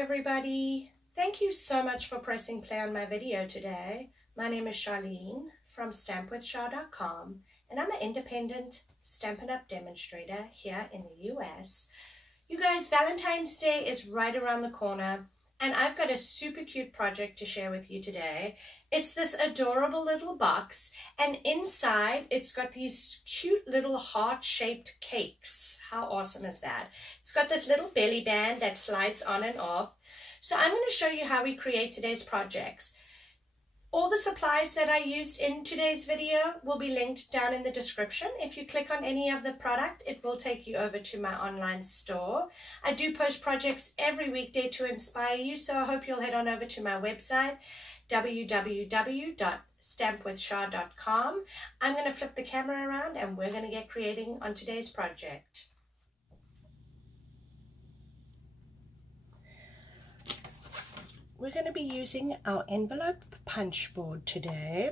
everybody. Thank you so much for pressing play on my video today. My name is Charlene from stampwithchar.com and I'm an independent Stampin' Up! Demonstrator here in the US. You guys, Valentine's Day is right around the corner and I've got a super cute project to share with you today. It's this adorable little box, and inside it's got these cute little heart-shaped cakes. How awesome is that? It's got this little belly band that slides on and off. So I'm going to show you how we create today's projects. All the supplies that I used in today's video will be linked down in the description. If you click on any of the product, it will take you over to my online store. I do post projects every weekday to inspire you, so I hope you'll head on over to my website, www.stampwithchar.com. I'm going to flip the camera around and we're going to get creating on today's project. We're going to be using our envelope punch board today.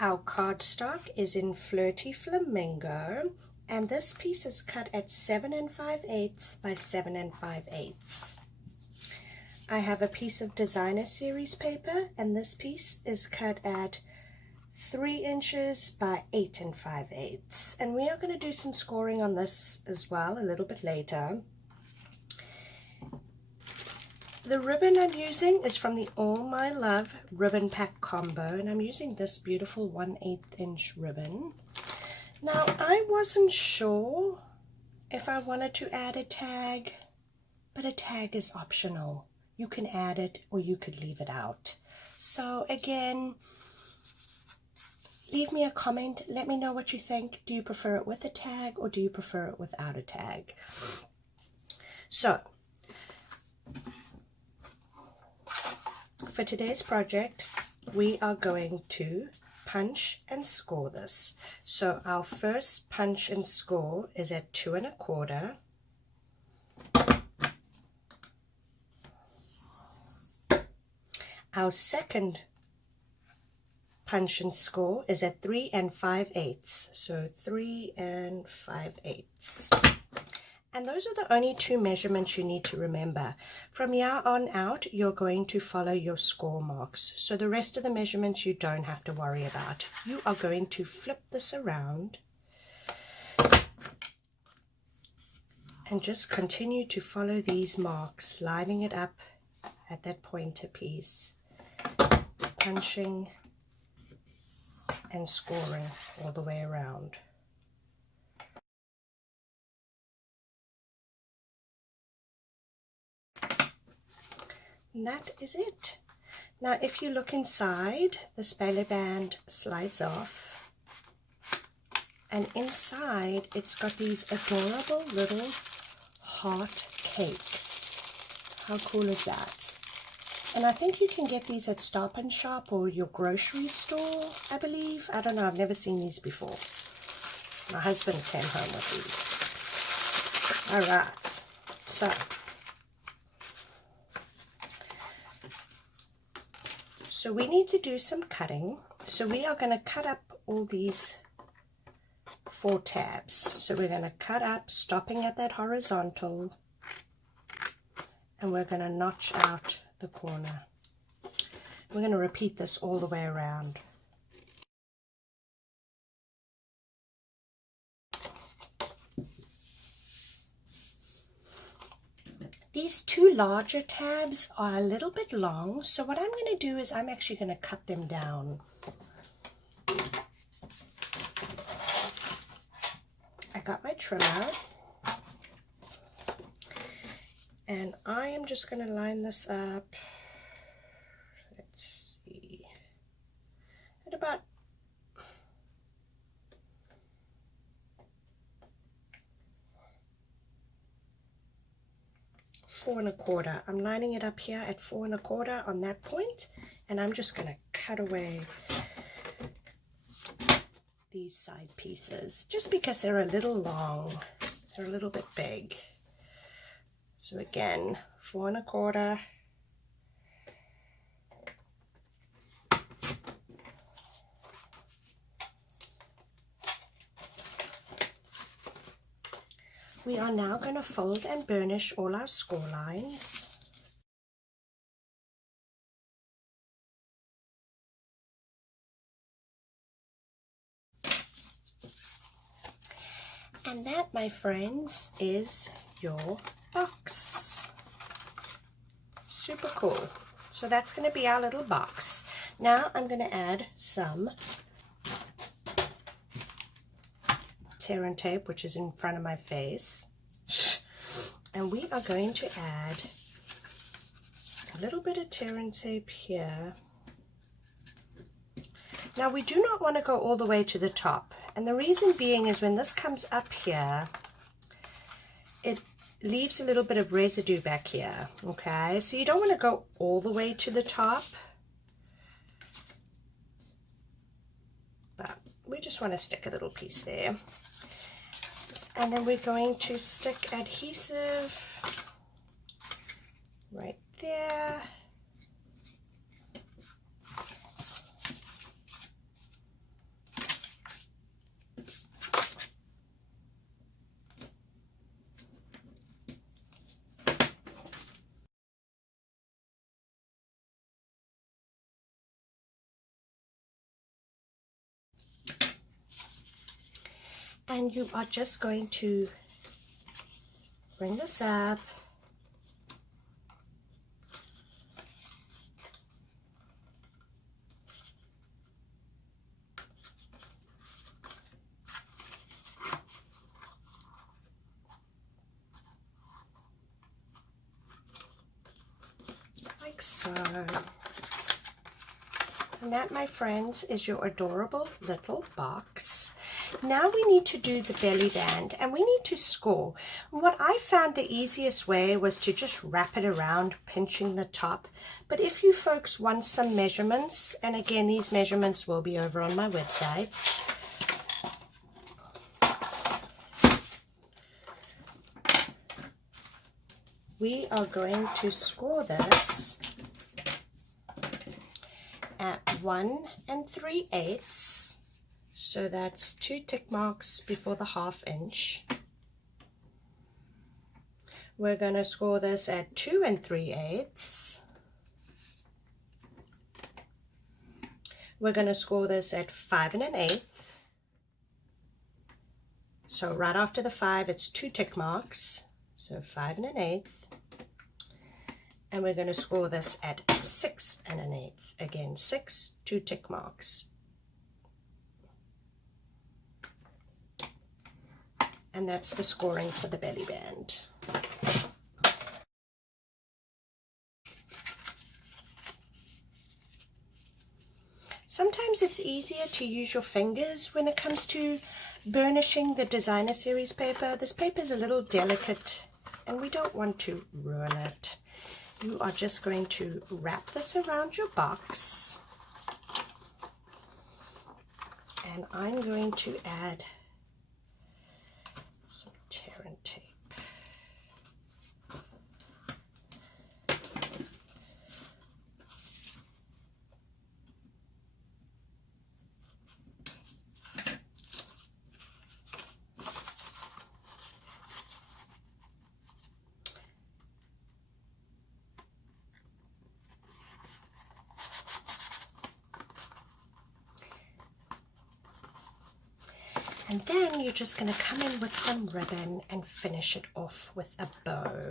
Our cardstock is in Flirty Flamingo, and this piece is cut at 7 5/8 by 7 5/8. I have a piece of designer series paper, and this piece is cut at 3 inches by 8 5/8. And we are going to do some scoring on this as well a little bit later. The ribbon I'm using is from the All My Love Ribbon Pack Combo, and I'm using this beautiful 1/8 inch ribbon. Now, I wasn't sure if I wanted to add a tag, but a tag is optional. You can add it or you could leave it out. So again, leave me a comment. Let me know what you think. Do you prefer it with a tag or do you prefer it without a tag? So, for today's project, we are going to punch and score this. So our first punch and score is at 2 1/4. Our second punch and score is at 3 5/8. So 3 5/8. And those are the only two measurements you need to remember. From here on out, you're going to follow your score marks. So the rest of the measurements you don't have to worry about. You are going to flip this around and just continue to follow these marks, lining it up at that pointer piece, punching and scoring all the way around. And that is it. Now, if you look inside, this belly band slides off, and inside it's got these adorable little heart cakes. How cool is that? And I think you can get these at Stop and Shop or your grocery store, I believe. I don't know, I've never seen these before. My husband came home with these. All right, So we need to do some cutting. So we are going to cut up all these 4 tabs. So we're going to cut up, stopping at that horizontal, and we're going to notch out the corner. We're going to repeat this all the way around. These 2 larger tabs are a little bit long, so what I'm going to do is I'm actually going to cut them down. I got my trimmer, and I am just going to line this up, let's see, at about 4 1/4. I'm lining it up here at 4 1/4 on that point, and I'm just going to cut away these side pieces just because they're a little long, they're a little bit big. So again, 4 1/4. We are now going to fold and burnish all our score lines. And that, my friends, is your box. Super cool. So that's going to be our little box. Now I'm going to add some tear and tape, which is in front of my face. And we are going to add a little bit of tear and tape here. Now we do not want to go all the way to the top. And the reason being is when this comes up here, it leaves a little bit of residue back here, okay? So you don't want to go all the way to the top, but we just want to stick a little piece there. And then we're going to stick adhesive right there. And you are just going to bring this up. Like so. And that, my friends, is your adorable little box. Now we need to do the belly band and we need to score. What I found the easiest way was to just wrap it around, pinching the top. But if you folks want some measurements, and again, these measurements will be over on my website. We are going to score this at 1 3/8. So that's 2 tick marks before the 1/2 inch. We're going to score this at 2 3/8. We're going to score this at 5 1/8. So right after the 5, it's 2 tick marks. So 5 1/8. And we're going to score this at 6 1/8. Again, 6, 2 tick marks. And that's the scoring for the belly band. Sometimes it's easier to use your fingers when it comes to burnishing the designer series paper. This paper is a little delicate and we don't want to ruin it. You are just going to wrap this around your box. And I'm going to add some tear and tape. And then you're just going to come in with some ribbon and finish it off with a bow.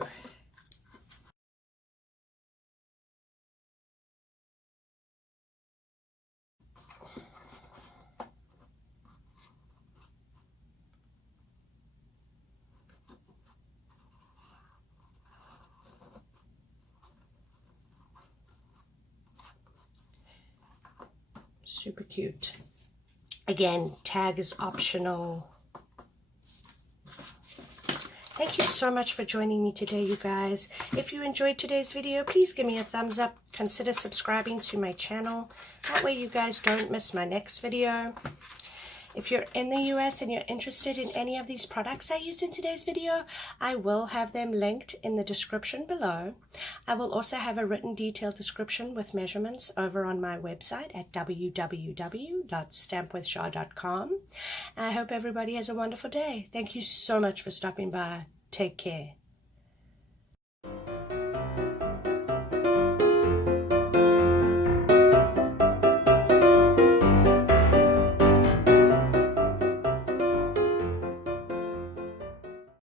Super cute. Again, tag is optional. Thank you so much for joining me today, you guys. If you enjoyed today's video, please give me a thumbs up. Consider subscribing to my channel. That way you guys don't miss my next video. If you're in the US and you're interested in any of these products I used in today's video, I will have them linked in the description below. I will also have a written detailed description with measurements over on my website at www.stampwithshah.com. I hope everybody has a wonderful day. Thank you so much for stopping by. Take care.